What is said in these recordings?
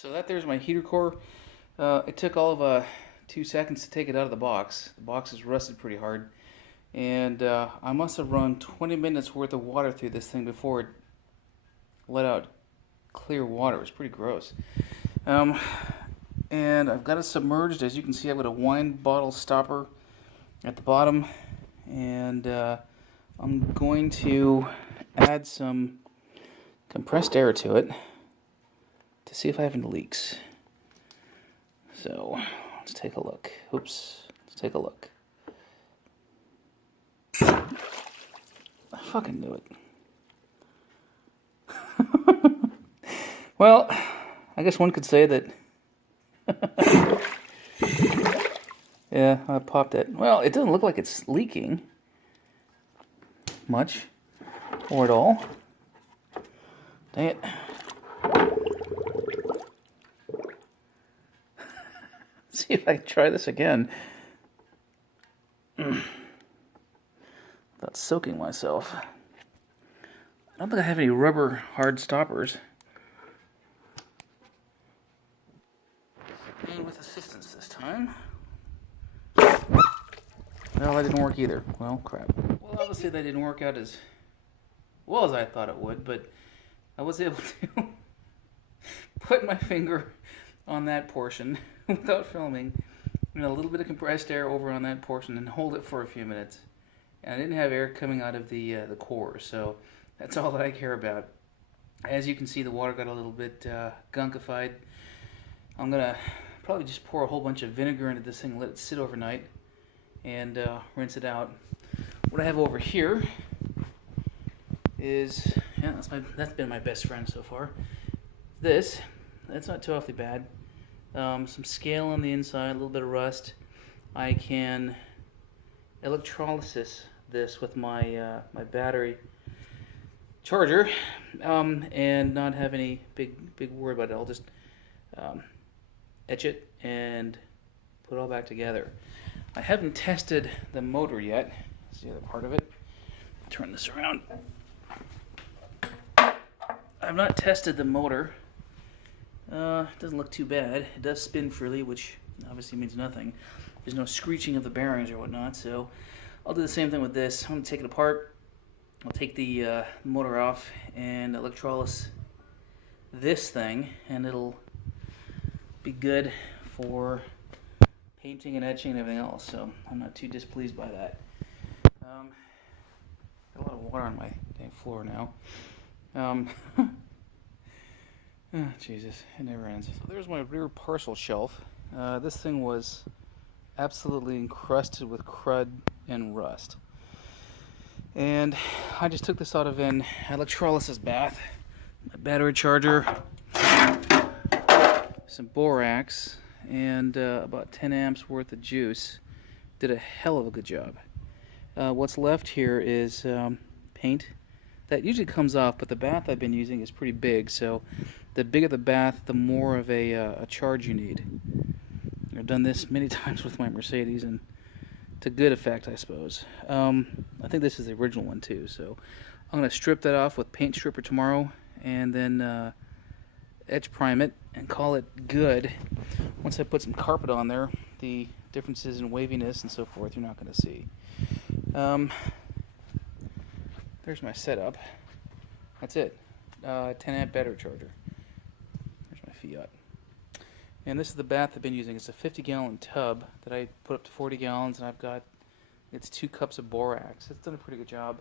So that there's my heater core. It took all of 2 seconds to take it out of the box. The box is rusted pretty hard. And I must have run 20 minutes worth of water through this thing before it let out clear water. It was pretty gross. And I've got it submerged. As you can see, I've got a wine bottle stopper at the bottom. And I'm going to add some compressed air to it to see if I have any leaks. So let's take a look. Oops, let's take a look. I fucking knew it. Well, I guess one could say that. Yeah, I popped it. Well, it doesn't look like it's leaking much or at all. Dang it. See if I can try this again. Without soaking myself. I don't think I have any rubber hard stoppers. And with assistance this time. Well, that didn't work either. Well, crap. Well, obviously that didn't work out as well as I thought it would, but I was able to put my finger on that portion without filming, and a little bit of compressed air over on that portion, and hold it for a few minutes. And I didn't have air coming out of the core, so that's all that I care about. As you can see, the water got a little bit gunkified. I'm gonna probably just pour a whole bunch of vinegar into this thing, let it sit overnight, and rinse it out. What I have over here is, yeah, that's been my best friend so far. That's not too awfully bad. Some scale on the inside, a little bit of rust. I can electrolysis this with my my battery charger, and not have any big worry about it. I'll just etch it and put it all back together. I haven't tested the motor yet. That's the other part of it. Turn this around. I've not tested the motor. It doesn't look too bad. It does spin freely, which obviously means nothing. There's no screeching of the bearings or whatnot, so I'll do the same thing with this. I'm going to take it apart. I'll take the motor off and electrolysis this thing, and it'll be good for painting and etching and everything else, so I'm not too displeased by that. Got a lot of water on my dang floor now. Oh, Jesus, it never ends. So there's my rear parcel shelf. This thing was absolutely encrusted with crud and rust. And I just took this out of an electrolysis bath. My battery charger, some borax, and about 10 amps worth of juice. Did a hell of a good job. What's left here is paint. That usually comes off, but the bath I've been using is pretty big, so the bigger the bath, the more of a charge you need. I've done this many times with my Mercedes, and to good effect, I suppose. I think this is the original one too, so I'm going to strip that off with paint stripper tomorrow, and then edge prime it and call it good. Once I put some carpet on there, the differences in waviness and so forth you're not going to see. There's my setup. That's it. 10 amp battery charger. There's my Fiat. And this is the bath I've been using. It's a 50-gallon tub that I put up to 40 gallons, and it's 2 cups of borax. It's done a pretty good job.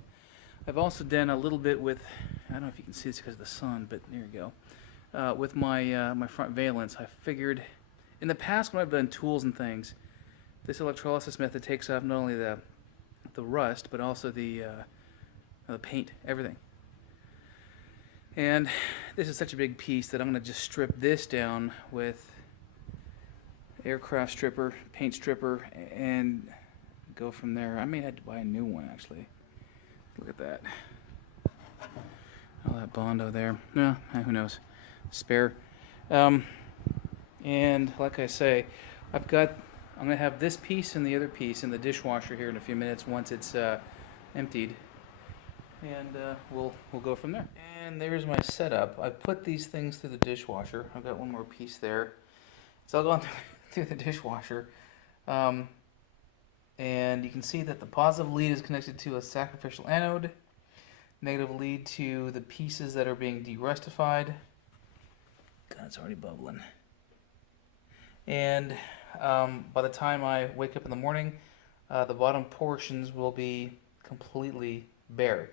I've also done a little bit with, I don't know if you can see this because of the sun, but there you go. With my my front valence, I figured in the past when I've done tools and things, this electrolysis method takes off not only the rust, but also the paint, everything. And this is such a big piece that I'm going to just strip this down with aircraft stripper, paint stripper, and go from there. I may have to buy a new one, actually. Look at that. All that Bondo there. No, who knows. Spare. And like I say, I'm going to have this piece and the other piece in the dishwasher here in a few minutes once it's emptied. And we'll go from there. And there's my setup. I put these things through the dishwasher. I've got one more piece there. It's all gone through the dishwasher. And you can see that the positive lead is connected to a sacrificial anode. Negative lead to the pieces that are being derustified. God, it's already bubbling. And by the time I wake up in the morning, the bottom portions will be completely bare.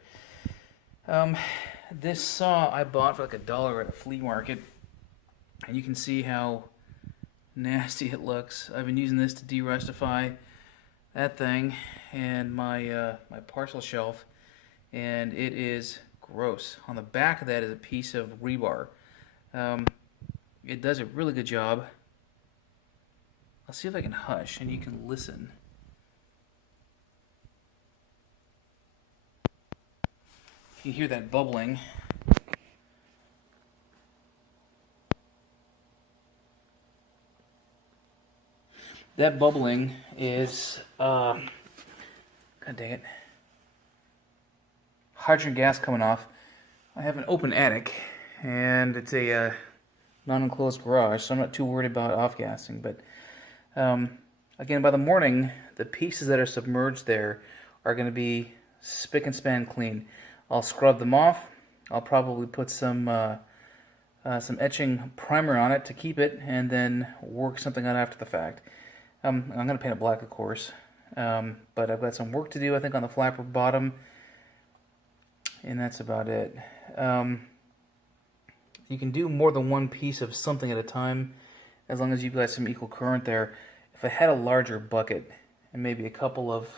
This saw I bought for like $1 at a flea market, and you can see how nasty it looks. I've been using this to derustify that thing and my parcel shelf, and it is gross. On the back of that is a piece of rebar. It does a really good job. I'll see if I can hush and you can listen. You can hear that bubbling. That bubbling is, God dang it, hydrogen gas coming off. I have an open attic, and it's a non-enclosed garage, so I'm not too worried about off-gassing. But again, by the morning, the pieces that are submerged there are going to be spick and span clean. I'll scrub them off. I'll probably put some etching primer on it to keep it, and then work something out after the fact. I'm going to paint it black, of course, but I've got some work to do, I think, on the flapper bottom, and that's about it. You can do more than one piece of something at a time, as long as you've got some equal current there. If I had a larger bucket, and maybe a couple of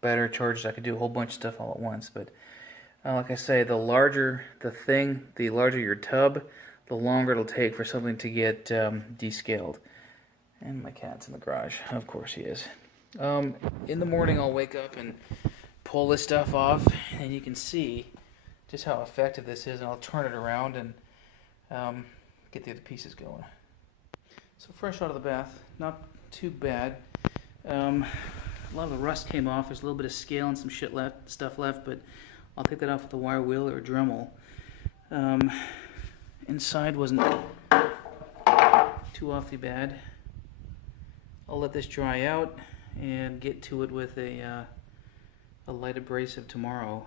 battery charges, I could do a whole bunch of stuff all at once, but like I say, the larger the thing, the larger your tub, the longer it'll take for something to get descaled. And my cat's in the garage. Of course he is. In the morning I'll wake up and pull this stuff off, and you can see just how effective this is, and I'll turn it around and get the other pieces going. So fresh out of the bath, not too bad. A lot of the rust came off. There's a little bit of scale and some stuff left, but I'll take that off with a wire wheel or a Dremel. Inside wasn't too awfully bad. I'll let this dry out and get to it with a light abrasive tomorrow.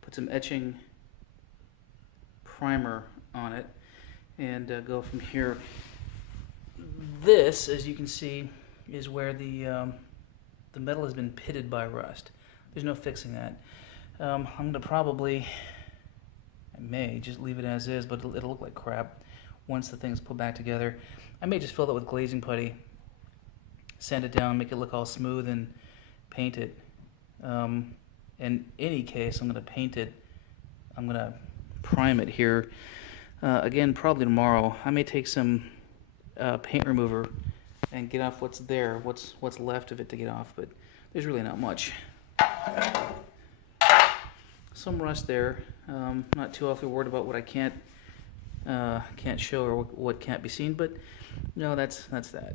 Put some etching primer on it and go from here. This, as you can see, is where the metal has been pitted by rust. There's no fixing that. I'm going to probably, I may just leave it as is, but it'll look like crap once the thing's put back together. I may just fill it with glazing putty, sand it down, make it look all smooth, and paint it. In any case, I'm going to paint it. I'm going to prime it here. Again, probably tomorrow. I may take some paint remover and get off what's there, what's left of it to get off, but there's really not much. Some rust there. Not too awfully worried about what I can't show or what can't be seen, but no, that's that.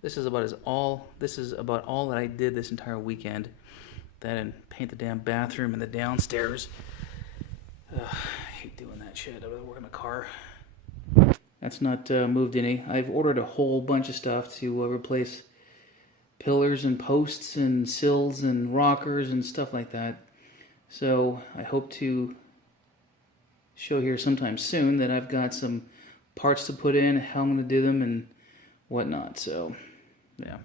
This is about all that I did this entire weekend. That and paint the damn bathroom and the downstairs. I hate doing that shit. I'd rather work in a car. That's not moved any. I've ordered a whole bunch of stuff to replace pillars and posts and sills and rockers and stuff like that. So I hope to show here sometime soon that I've got some parts to put in, how I'm going to do them, and whatnot. So, yeah.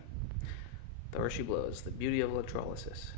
There she blows. The beauty of electrolysis.